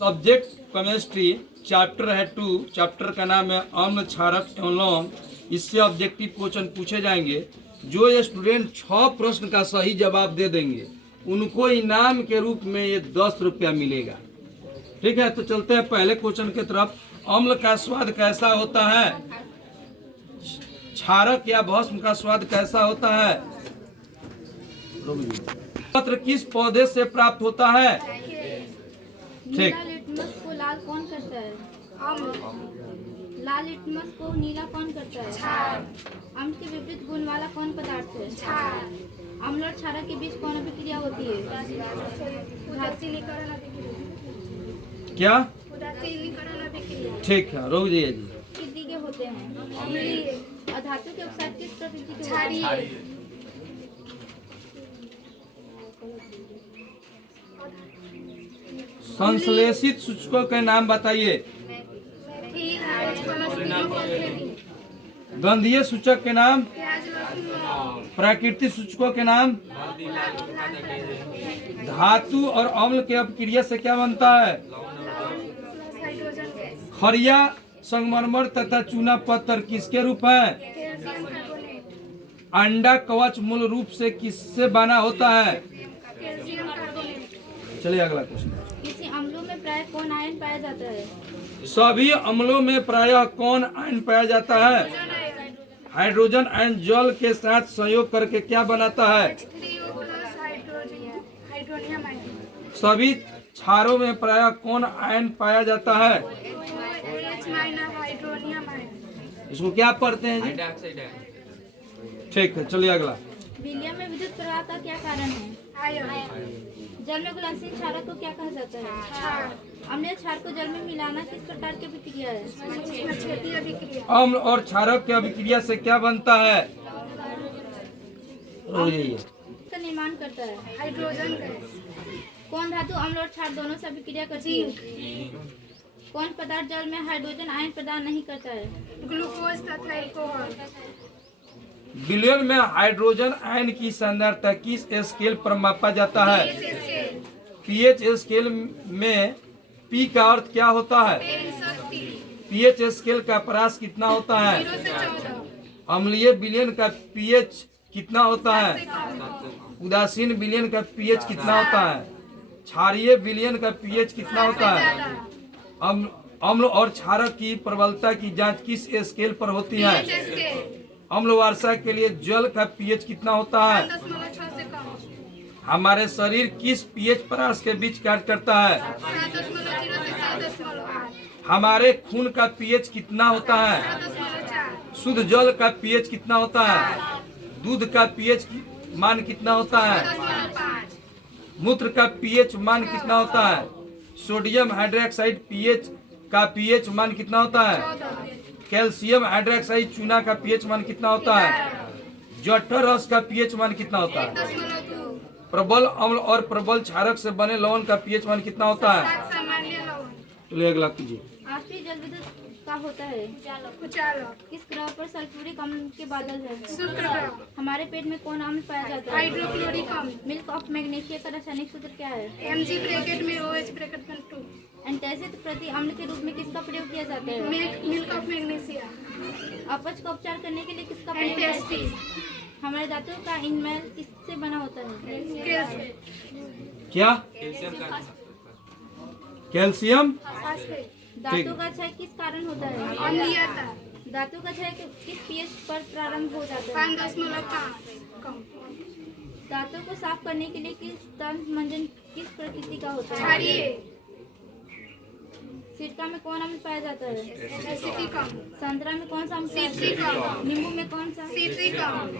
Subject chemistry, chapter है 2। Chapter का नाम है अम्ल, क्षारक एवं लवण। इससे ऑब्जेक्टिव क्वेश्चन पूछे जाएंगे। जो ये स्टूडेंट 6 प्रश्न का सही जवाब दे देंगे उनको इनाम के रूप में ये 10 रुपया मिलेगा। ठीक है, तो चलते हैं पहले क्वेश्चन की तरफ। अम्ल का स्वाद कैसा होता है? क्षारक या भस्म का स्वाद कैसा होता है? पत्र किस पौधे से प्राप्त होता है? ठीक। नीला लिटमस को लाल कौन करता है? लाल लिटमस को नीला कौन करता है? अम्ल के विपरीत गुण वाला कौन पदार्थ है? अम्ल और क्षारक के बीच कौन अभिक्रिया होती है? क्या? ठीक है, रोक दीजिए जी। प्रकृति के होते हैं। अधातु के ऑक्साइड किस प्रकृति के होते हैं? संश्लेषित सूचकों के नाम बताइए। गंधीय सूचक के नाम? प्राकृतिक सूचकों के नाम? धातु और अम्ल के अपक्रिया से क्या बनता है? खरिया, संगमरमर तथा चूना पत्थर किसके रूप है? अंडा कवच मूल रूप से किससे बना होता है? चलिए अगला क्वेश्चन। किसी अम्लों में प्राय कौन आयन पाया जाता है? सभी अम्लों में प्रायः कौन आयन पाया जाता है? हाइड्रोजन आयन जल के साथ संयोग करके क्या बनाता है? सभी क्षारों में प्रायः कौन आयन पाया जाता है? इसको क्या पढ़ते हैं जी? ठीक है, चलिए अगला। विलियम में विद्युत प्रवाह का क्या कारण है? जल में घुलनशील क्षारक को क्या कहा जाता है? अम्लीय क्षार को जल में मिलाना किस प्रकार की अभिक्रिया है? अम्ल और क्षारक की अभिक्रिया से क्या बनता है? का निर्माण करता है? Hydrogen gas. कौन धातु अम्ल और क्षार दोनों से अभिक्रिया करती है? कौन पदार्थ जल में हाइड्रोजन आयन प्रदान नहीं करता है? ग्लूकोज तथा अल्कोहल। विलियम में हाइड्रोजन आयन की सांद्रता किस स्केल पर मापा जाता है? पीएच स्केल में पी का अर्थ क्या होता है? पीएच स्केल का परास कितना होता है? अम्लीय विलयन का पीएच कितना होता है? उदासीन विलयन का पीएच कितना होता है? क्षारीय विलयन का पीएच कितना होता है? अम्ल और क्षारक की प्रबलता की जांच किस स्केल पर होती है? अम्ल वर्षा के लिए जल का पीएच कितना होता है? हमारे शरीर किस पीएच परास के बीच कार्य करता है? हमारे खून का पीएच कितना होता है? शुद्ध जल का पीएच कितना होता है? दूध का पीएच मान कितना होता है? मूत्र का पीएच मान कितना होता है? सोडियम हाइड्रोक्साइड पीएच का पीएच मान कितना होता है? कैल्शियम हाइड्रोक्साइड चूना का पीएच मान कितना होता है? जठर रस का पीएच मान कितना होता है? प्रबल अम्ल और प्रबल क्षारक से बने लवण का पीएच मान कितना होता है? चलिए अगला कीजिए। आश्रित जल विद्युत का होता है? किस ग्रह पर सल्फ्यूरिक अम्ल के बादल है? शुक्र ग्रह। हमारे पेट में कौन अम्ल पाया जाता है? हाइड्रोक्लोरिक अम्ल। मिल्क ऑफ मैग्नीशिया का रासायनिक सूत्र क्या है? Mg ब्रैकेट में OH ब्रैकेट में 2। एंटासिड प्रति अम्ल के रूप में किसका प्रयोग किया जाता है? Milk of magnesia. अपच का उपचार करने के लिए किसका प्रयोग होता है? हमारे दांतों का इनमेल किससे बना होता है? क्या? कैल्शियम। धातु का क्षय किस कारण होता है? धातु का क्षय किस पीएच पर प्रारंभ हो जाता है? 5.5। धातु को साफ करने के लिए किस दंत मंजन किस प्रकृति का होता है? सिरका में कौन अम्ल पाया जाता है? एसिटिक अम्ल। संतरा में कौन सा अम्ल पाया जाता है? नींबू में कौन सा? सिट्रिक अम्ल।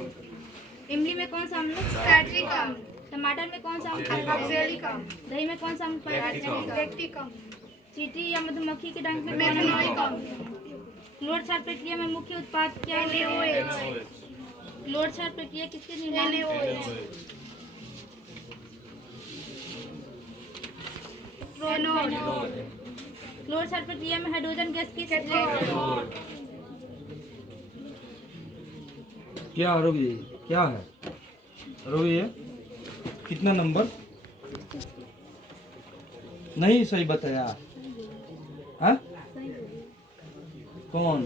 इमली में कौन सा अम्ल? सैट्रिक अम्ल। टमाटर में कौन सा अम्ल? ऑक्सैलिक अम्ल। दही में कौन सा अम्ल पाया जाता है? लैक्टिक अम्ल। चींटी या मधुमक्खी के डंक में मेटानोइक अम्ल। क्लोर क्षार प्रक्रिया में मुख्य उत्पाद क्या है? क्लोर क्षार प्रक्रिया किसके निर्माण में? क्लोर क्षार प्रक्रिया में हाइड्रोजन गैस किस क्या रोगी? क्या है रोगी? कितना नंबर नहीं सही बताया। हाँ? सही बोलिए। कौन?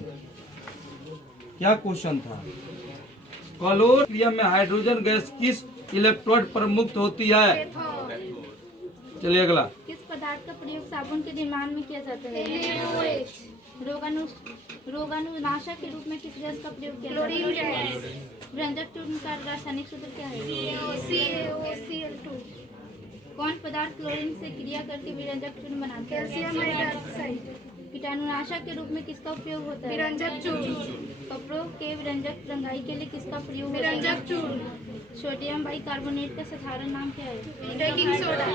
क्या क्वेश्चन था? क्लोरीन क्रिया में हाइड्रोजन गैस किस इलेक्ट्रोड पर मुक्त होती है? चलिए अगला। किस पदार्थ का प्रयोग साबुन के निर्माण में किया जाता है? रोगाणुनाशक के रूप में किस गैस का प्रयोग किया जाता है? व्यंजक चूर्ण का रासायनिक सूत्र क्या है? CaOCl2। कौन पदार्थ क्लोरीन से क्रिया करके विरंजक चूर्ण बनाता है? Calcium hydroxide. कीटाणुनाशक के रूप में किसका उपयोग होता है? विरंजक चूर्ण। कपड़ों के विरंजक रंगाई के लिए किसका प्रयोग होता है? विरंजक चूर्ण। सोडियम बाइकार्बोनेट का साधारण नाम क्या है? Baking soda.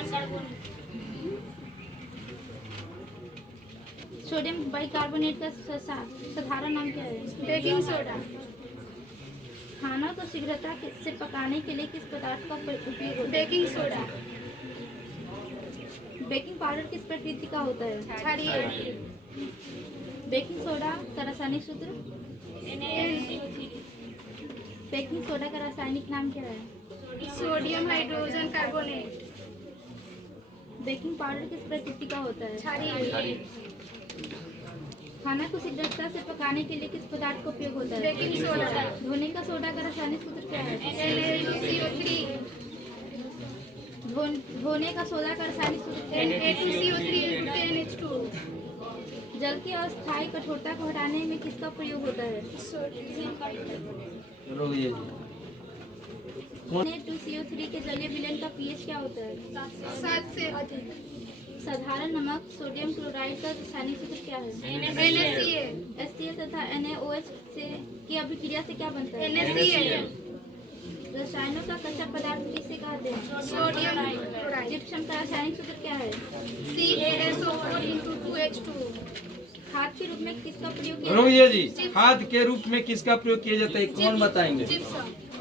सोडियम बाइकार्बोनेट का साधारण नाम क्या है? Baking soda. खाना को शीघ्रता से पकाने के लिए किस पदार्थ का उपयोग होता है? Baking soda. बेकिंग पाउडर किस प्रकृति का होता है? क्षारीय। बेकिंग सोडा का रासायनिक सूत्र? बेकिंग सोडा का रासायनिक नाम क्या है? Sodium hydrogen carbonate. Baking powder किस प्रकृति का होता है? क्षारीय। खाना को शीघ्रता से पकाने के लिए किस पदार्थ का उपयोग होता है? Baking soda. धोने का सोडा का रासायनिक सूत्र क्या है? Na2CO3। धोने का सोडा का रासायनिक सूत्र Na2CO3 जल की अस्थायी कठोरता को हटाने में किसका प्रयोग होता है? Na2CO3 के जलीय विलयन का पीएच क्या होता है? 7 से अधिक। साधारण नमक सोडियम क्लोराइड का रासायनिक सूत्र क्या है? NaCl तथा NaOH से की अभिक्रिया से क्या बनता है? NaCl। रसायनों का कच्चा पदार्थ किसे कहते हैं? Sodium chloride. जिप्सम का रासायनिक सूत्र क्या है? CaSO4 खाद के रूप में किसका प्रयोग किया जाता है? जी, खाद के रूप में किसका प्रयोग किया जाता है? कौन बताएंगे?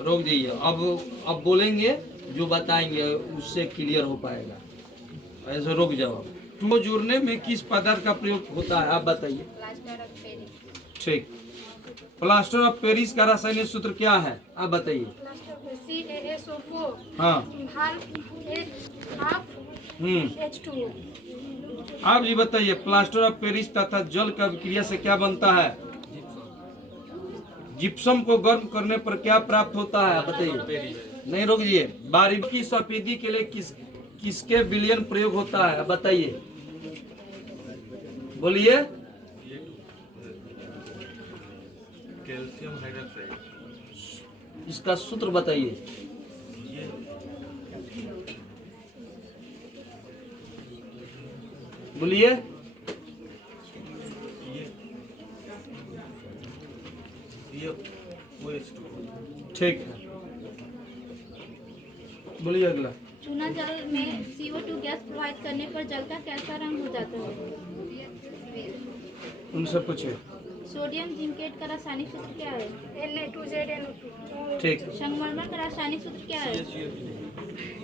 रोक जाइए। अब बोलेंगे जो बताएंगे उससे क्लियर हो पाएगा, ऐसे रोक जाओ। टू जुड़ने में किस पदार्थ का प्रयोग होता है आप बताइए। ठीक। प्लास्टर ऑफ पेरिस का रासायनिक सूत्र क्या है आप बताइए। CaSO4। हाँ। H2O। आप जी बताइए प्लास्टर ऑफ पेरिस तथा जल का अभिक्रिया से क्या बनता है? जिप्सम को गर्म करने पर क्या प्राप्त होता है बताइए। नहीं रोकिए। बारीकी सफेदी के लिए किसके विलयन प्रयोग होता है बताइए, बोलिए। Calcium hydroxide. इसका सूत्र बताइए। बोलिए। ठीक है, बोलिए अगला। चूना जल में CO2 गैस प्रवाहित करने पर जल का कैसा रंग हो जाता है? उनसे पूछिए। सोडियम जिंकेट का रासायनिक सूत्र क्या है? Na2ZNO2। ठीक। संगमरमर का रासायनिक सूत्र क्या है?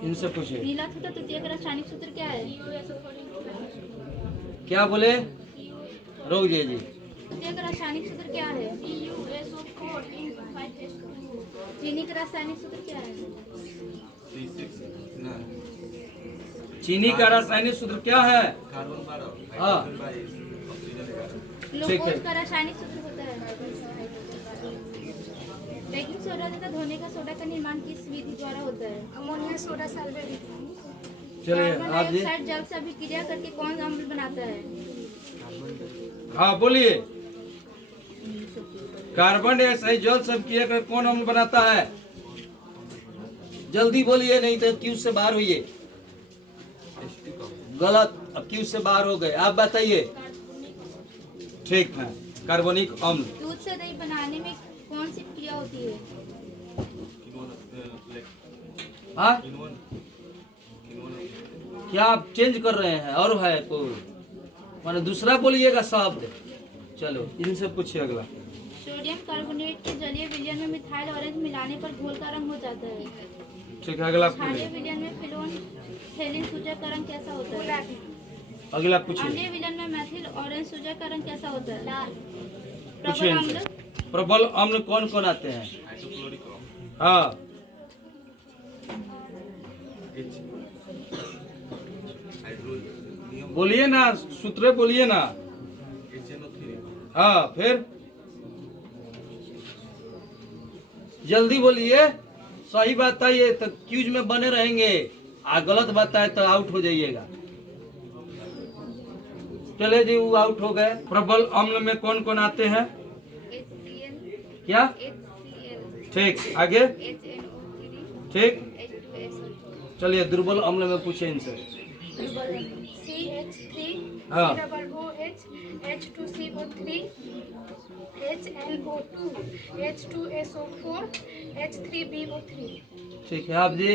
इनसे पूछिए। नीला तथा तृतीय का रासायनिक सूत्र क्या है? क्या बोले? रोक दीजिए। तृतीय का रासायनिक सूत्र क्या है? चीनी का रासायनिक सूत्र क्या है? चीनी का रासायनिक सूत्र क्या है? हाँ। ग्लूकोज का रासायनिक सूत्र होता है। बेकिंग सोडा तथा धोने का सोडा का निर्माण किस विधि द्वारा होता है? Ammonia soda sulphate. चलिए कार्बन डाइऑक्साइड जल से अभिक्रिया करके कौन अम्ल बनाता है? हाँ बोलिए। कार्बन डाइऑक्साइड जल से अभिक्रिया करके कौन अम्ल बनाता है? जल्दी बोलिए नहीं तो क्यू से बाहर होइए। गलत, अब क्यू से बाहर हो गए। आप बताइए। ठीक है, कार्बनिक अम्ल। दूध से दही बनाने में कौन सी क्रिया होती है? हाँ? क्या आप चेंज कर रहे हैं और है कोई माने दूसरा बोलिएगा शब्द। चलो इनसे पूछिए अगला। सोडियम कार्बोनेट के जलीय विलयन में मिथाइल ऑरेंज मिलाने पर घोल का रंग हो जाता है। ठीक है, अगला। क्षारीय विलयन में फिनोल्फथालीन सूचक का रंग कैसा होता है? अगला पूछिए। अम्लीय विलयन में मेथिल ऑरेंज सूचक का रंग कैसा होता है? लाल। प्रबल अम्ल। प्रबल अम्ल कौन कौन आते हैं? हाँ। बोलिए ना, सूत्र बोलिए ना। हाँ फिर जल्दी बोलिए, सही बताइए तो क्यूज में बने रहेंगे, गलत बताए तो आउट हो जाइएगा। चले जी, वो आउट हो गए। प्रबल अम्ल में कौन कौन आते हैं? HCl, क्या? HCl, ठीक, आगे। HNO3, ठीक, H2SO2, चलिए दुर्बल अम्ल में पूछे इनसे। CH3, हाँ। COOH, H2CO3, HNO2, H2SO4, H3BO3। ठीक है, आप जी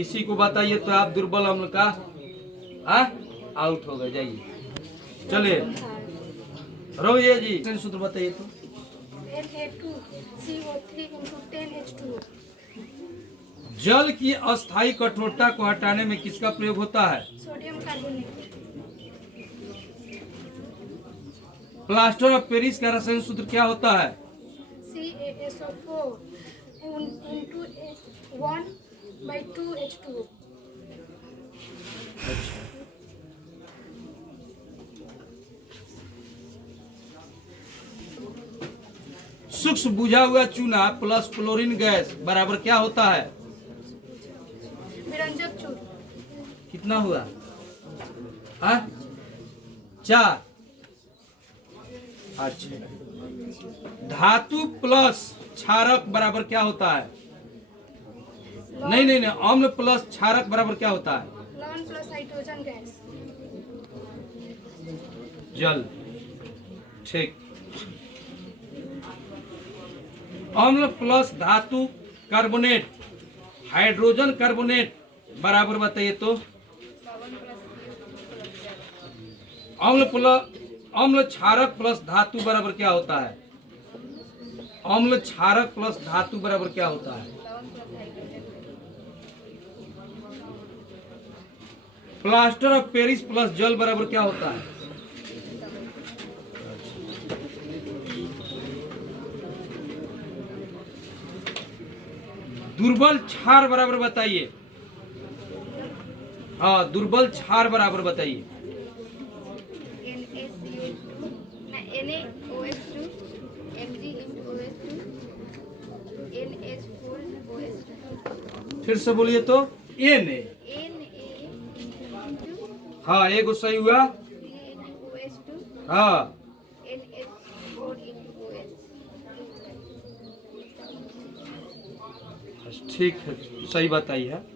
इसी को बताइए तो आप दुर्बल अम्ल का आउट हो गए। जाइए, चलिए रोहिए जी सूत्र बताइए तो। Na2CO3 into 10H2O। जल की अस्थायी कठोरता को हटाने में किसका प्रयोग होता है? Sodium carbonate. Plaster of Paris का रसायन सूत्र क्या होता है? CaSO4 into 1/2H2O। सूक्ष्म बुझा हुआ चूना प्लस क्लोरीन गैस बराबर क्या होता है? विरंजक चूर्ण। कितना हुआ? 4। अच्छा, धातु प्लस क्षारक बराबर क्या होता है? नहीं, अम्ल प्लस क्षारक बराबर क्या होता है? Lawn plus hydrogen gas. जल। ठीक, अम्ल प्लस धातु कार्बोनेट हाइड्रोजन कार्बोनेट बराबर बताइए तो। अम्ल क्षारक प्लस धातु बराबर क्या होता है? अम्ल क्षारक प्लस धातु बराबर क्या होता है? प्लास्टर ऑफ पेरिस प्लस जल बराबर क्या होता है? दुर्बल क्षार बराबर बताइए। हाँ, दुर्बल क्षार बराबर बताइए। NaOH2, Mg(OH2), NH4OH2। फिर से बोलिए तो। Na। हाँ, एक सही हुआ। CaOH2, हाँ, NH4OH। ठीक है, सही बताई है।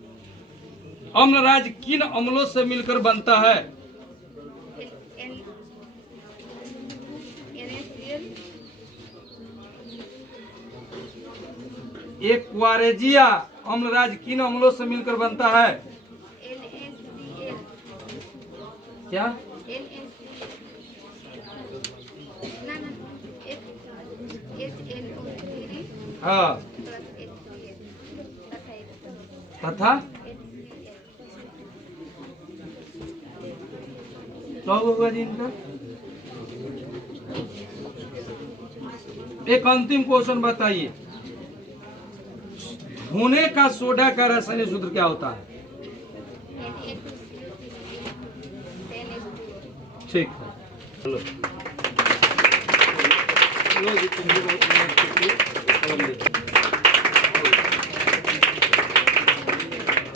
अम्लराज किन अम्लों से मिलकर बनता है? NaCl, एक्वारेजिया अम्लराज किन अम्लों से मिलकर बनता है? NaCl, क्या? HNO3 हाँ, plus HCl तथा क्या होगा जी इनका? एक अंतिम क्वेश्चन बताइए, धोने का सोडा का रासायनिक सूत्र क्या होता है? ठीक है, चलो चलो जी, तुम भी बहुत मेहनत कीजिए।